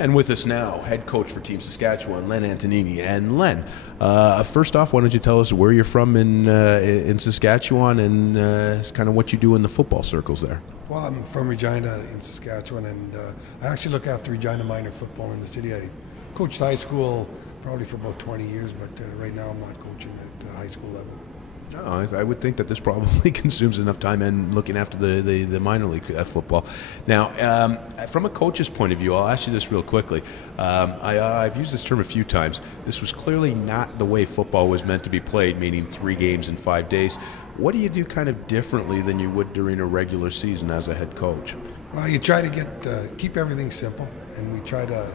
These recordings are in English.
And with us now, head coach for Team Saskatchewan, Len Antonini. And Len, first off, why don't you tell us where you're from in Saskatchewan and kind of what you do in the football circles there? Well, I'm from Regina in Saskatchewan, and I actually look after Regina minor football in the city. I coached high school probably for about 20 years, but right now I'm not coaching at the high school level. Oh, I would think that this probably consumes enough time and looking after the minor league football. Now, from a coach's point of view, I'll ask you this real quickly. I've used this term a few times. This was clearly not the way football was meant to be played, meaning 3 games in 5 days. What do you do kind of differently than you would during a regular season as a head coach? Well, you try to keep everything simple, and we try to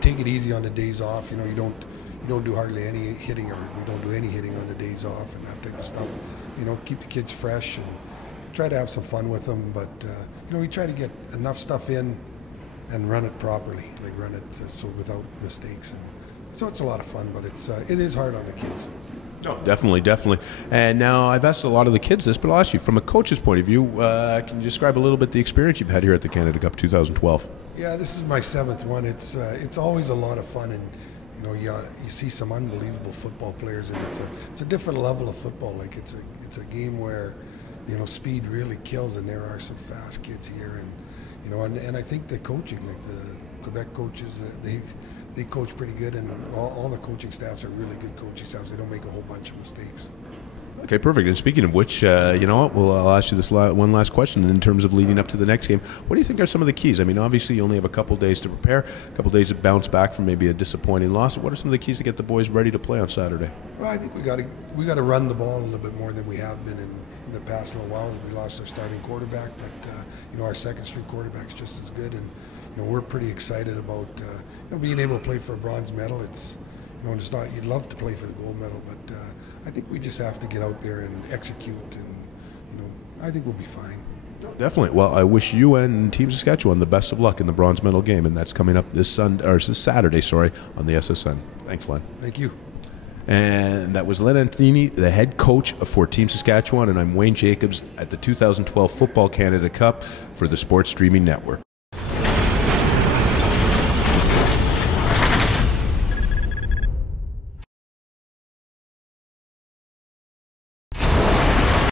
take it easy on the days off. You don't do hardly any hitting, or we don't do any hitting on the days off and that type of stuff. Keep the kids fresh and try to have some fun with them. But we try to get enough stuff in and run it properly, like run it so without mistakes. And so it's a lot of fun, but it is hard on the kids. Oh, definitely. And now I've asked a lot of the kids this, but I'll ask you from a coach's point of view. Can you describe a little bit the experience you've had here at the Canada Cup 2012? Yeah, this is my 7th one. It's always a lot of fun, and you see some unbelievable football players, and it's a different level of football. Like it's a game where speed really kills, and there are some fast kids here, and I think the coaching, like the Quebec coaches, they coach pretty good, and all the coaching staffs are really good coaching staffs. They don't make a whole bunch of mistakes. Okay, perfect. And speaking of which, you know what? Well, I'll ask you this one last question in terms of leading up to the next game. What do you think are some of the keys? I mean, obviously you only have a couple days to prepare, a couple days to bounce back from maybe a disappointing loss. What are some of the keys to get the boys ready to play on Saturday? Well, I think we got to run the ball a little bit more than we have been in the past little while. We lost our starting quarterback, but our second string quarterback is just as good, and we're pretty excited about being able to play for a bronze medal. It's it's not, you'd love to play for the gold medal, but I think we just have to get out there and execute, and I think we'll be fine. Definitely. Well, I wish you and Team Saskatchewan the best of luck in the bronze medal game, and that's coming up this Saturday, on the SSN. Thanks, Len. Thank you. And that was Len Antonini, the head coach for Team Saskatchewan, and I'm Wayne Jacobs at the 2012 Football Canada Cup for the Sports Streaming Network.